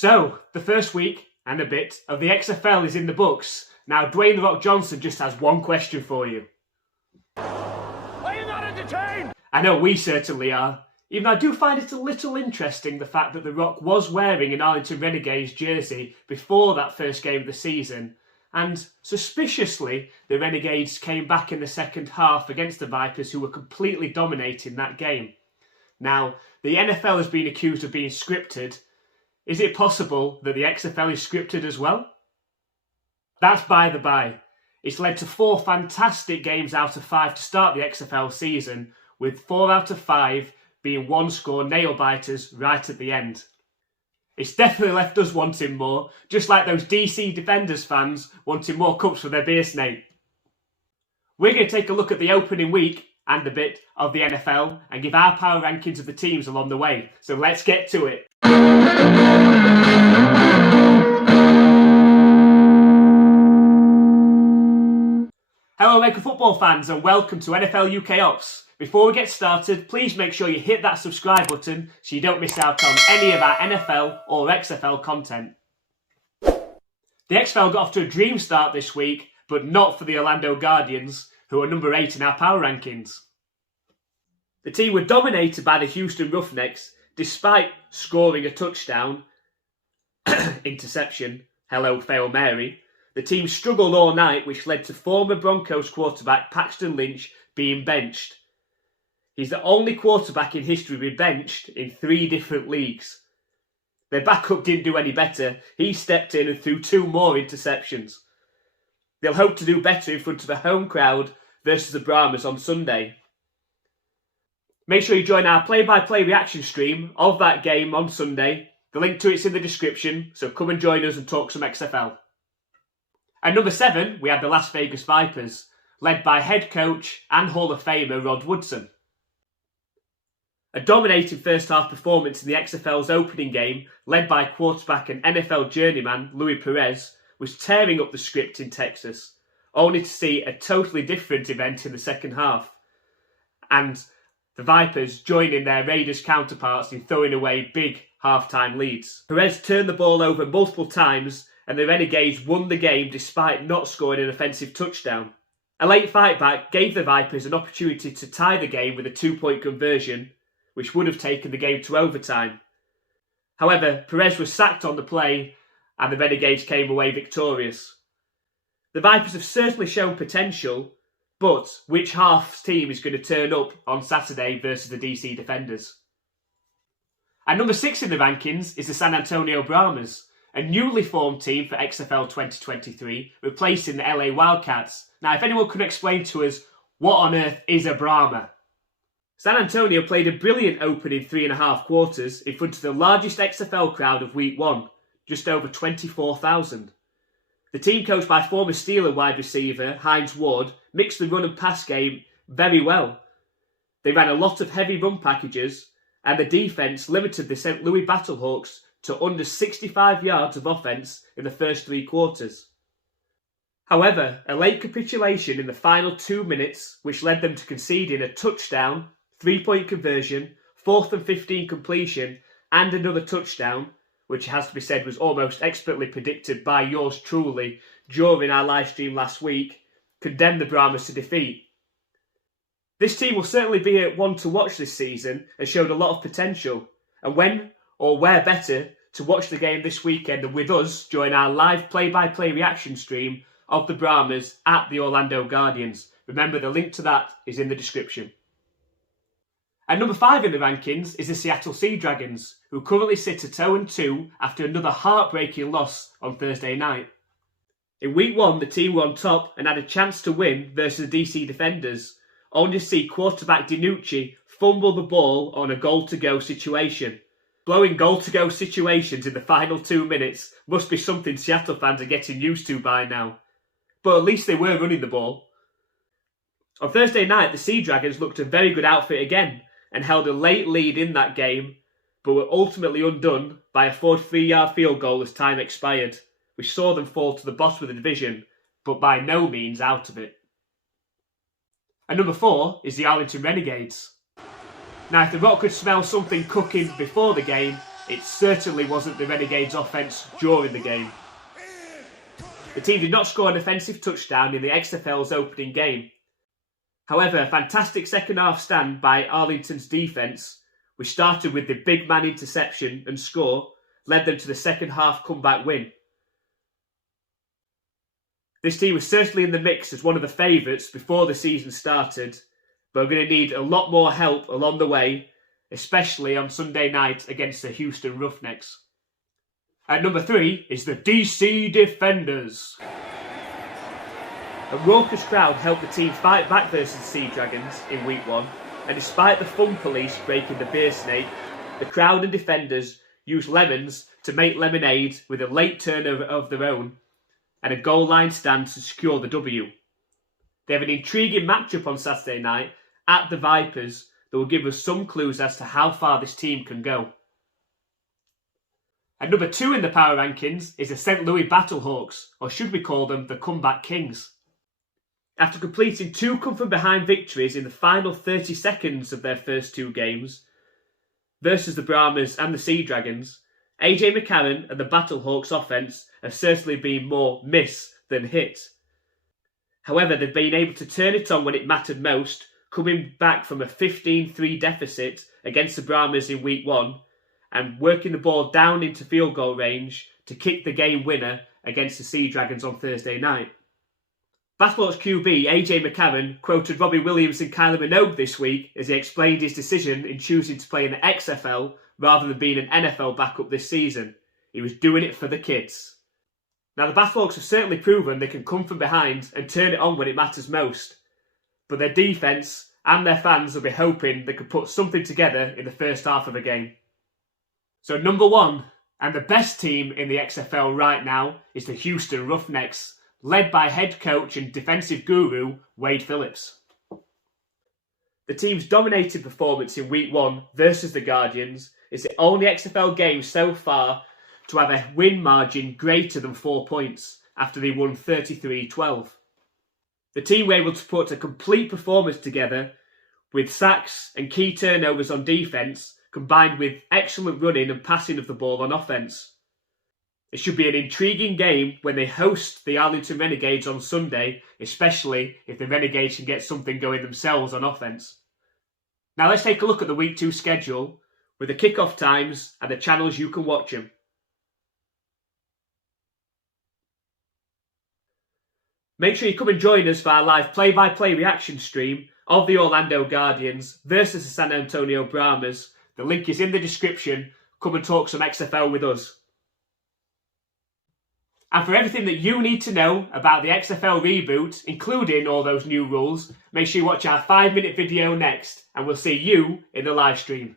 So, the first week and a bit of the XFL is in the books. Now, Dwayne "The Rock" Johnson just has one question for you. Are you not entertained? I know we certainly are. Even I do find it a little interesting the fact that The Rock was wearing an Arlington Renegades jersey before that first game of the season, and suspiciously the Renegades came back in the second half against the Vipers, who were completely dominating that game. Now, the NFL has been accused of being scripted. Is it possible that the XFL is scripted as well? That's by the by. It's led to 4 fantastic games out of 5 to start the XFL season, with 4 out of 5 being one-score nail-biters right at the end. It's definitely left us wanting more, just like those DC Defenders fans wanting more cups for their beer snake. We're going to take a look at the opening week and a bit of the NFL and give our power rankings of the teams along the way. So let's get to it. Hello American football fans and welcome to NFL UK Ops. Before we get started, please make sure you hit that subscribe button so you don't miss out on any of our NFL or XFL content. The XFL got off to a dream start this week, but not for the Orlando Guardians, who are number 8 in our power rankings. The team were dominated by the Houston Roughnecks, despite scoring a touchdown, interception, hello Fail Mary. The team struggled all night, which led to former Broncos quarterback Paxton Lynch being benched. He's the only quarterback in history to be benched in 3 different leagues. Their backup didn't do any better. He stepped in and threw 2 more interceptions. They'll hope to do better in front of a home crowd versus the Brahmas on Sunday. Make sure you join our play-by-play reaction stream of that game on Sunday. The link to it's in the description, so come and join us and talk some XFL. At number 7, we have the Las Vegas Vipers, led by head coach and Hall of Famer Rod Woodson. A dominating first-half performance in the XFL's opening game, led by quarterback and NFL journeyman Luis Perez, was tearing up the script in Texas, only to see a totally different event in the second half, and the Vipers joining their Raiders counterparts in throwing away big half-time leads. Perez turned the ball over multiple times, and the Renegades won the game despite not scoring an offensive touchdown. A late fightback gave the Vipers an opportunity to tie the game with a 2-point conversion, which would have taken the game to overtime. However, Perez was sacked on the play, and the Renegades came away victorious. The Vipers have certainly shown potential, but which half's team is going to turn up on Saturday versus the DC Defenders? At number 6 in the rankings is the San Antonio Brahmas, a newly formed team for XFL 2023, replacing the LA Wildcats. Now, if anyone could explain to us what on earth is a Brahma? San Antonio played a brilliant opening 3.5 quarters in front of the largest XFL crowd of Week 1, just over 24,000. The team, coached by former Steeler wide receiver Hines Ward, mixed the run and pass game very well. They ran a lot of heavy run packages, and the defence limited the St. Louis Battlehawks to under 65 yards of offence in the first 3 quarters. However, a late capitulation in the final 2 minutes, which led them to conceding a touchdown, 3-point conversion, 4th and 15 completion, and another touchdown, which has to be said was almost expertly predicted by yours truly during our live stream last week, condemned the Brahmas to defeat. This team will certainly be one to watch this season and showed a lot of potential. And when or where better to watch the game this weekend and with us join our live play-by-play reaction stream of the Brahmas at the Orlando Guardians. Remember, the link to that is in the description. At number 5 in the rankings is the Seattle Sea Dragons, who currently sit at 0-2 after another heartbreaking loss on Thursday night. In Week 1, the team were on top and had a chance to win versus the DC Defenders, only to see quarterback DiNucci fumble the ball on a goal-to-go situation. Blowing goal-to-go situations in the final 2 minutes must be something Seattle fans are getting used to by now. But at least they were running the ball. On Thursday night, the Sea Dragons looked a very good outfit again, and held a late lead in that game, but were ultimately undone by a 43-yard field goal as time expired, which saw them fall to the bottom of the division, but by no means out of it. And number 4 is the Arlington Renegades. Now, if The Rock could smell something cooking before the game, it certainly wasn't the Renegades' offence during the game. The team did not score an offensive touchdown in the XFL's opening game. However, a fantastic second half stand by Arlington's defence, which started with the big man interception and score, led them to the second half comeback win. This team was certainly in the mix as one of the favourites before the season started, but are going to need a lot more help along the way, especially on Sunday night against the Houston Roughnecks. At number 3 is the DC Defenders. A raucous crowd helped the team fight back versus the Sea Dragons in Week 1, and despite the fun police breaking the beer snake, the crowd and defenders used lemons to make lemonade with a late turnover of their own and a goal line stand to secure the W. They have an intriguing matchup on Saturday night at the Vipers that will give us some clues as to how far this team can go. At number 2 in the power rankings is the St. Louis Battlehawks, or should we call them the Comeback Kings. After completing 2 come-from-behind victories in the final 30 seconds of their first 2 games versus the Brahmas and the Sea Dragons, AJ McCarron and the Battlehawks offence have certainly been more miss than hit. However, they've been able to turn it on when it mattered most, coming back from a 15-3 deficit against the Brahmas in Week 1 and working the ball down into field goal range to kick the game winner against the Sea Dragons on Thursday night. Battlehawks QB AJ McCarron quoted Robbie Williams and Kyler Minogue this week as he explained his decision in choosing to play in the XFL rather than being an NFL backup this season. He was doing it for the kids. Now, the Battlehawks have certainly proven they can come from behind and turn it on when it matters most, but their defence and their fans will be hoping they could put something together in the first half of a game. So number 1, and the best team in the XFL right now, is the Houston Roughnecks, led by head coach and defensive guru Wade Phillips. The team's dominating performance in Week 1 versus the Guardians is the only XFL game so far to have a win margin greater than 4 points after they won 33-12. The team were able to put a complete performance together with sacks and key turnovers on defence combined with excellent running and passing of the ball on offence. It should be an intriguing game when they host the Arlington Renegades on Sunday, especially if the Renegades can get something going themselves on offence. Now let's take a look at the Week 2 schedule with the kickoff times and the channels you can watch them. Make sure you come and join us for our live play-by-play reaction stream of the Orlando Guardians versus the San Antonio Brahmas. The link is in the description. Come and talk some XFL with us. And for everything that you need to know about the XFL reboot, including all those new rules, make sure you watch our 5-minute video next, and we'll see you in the live stream.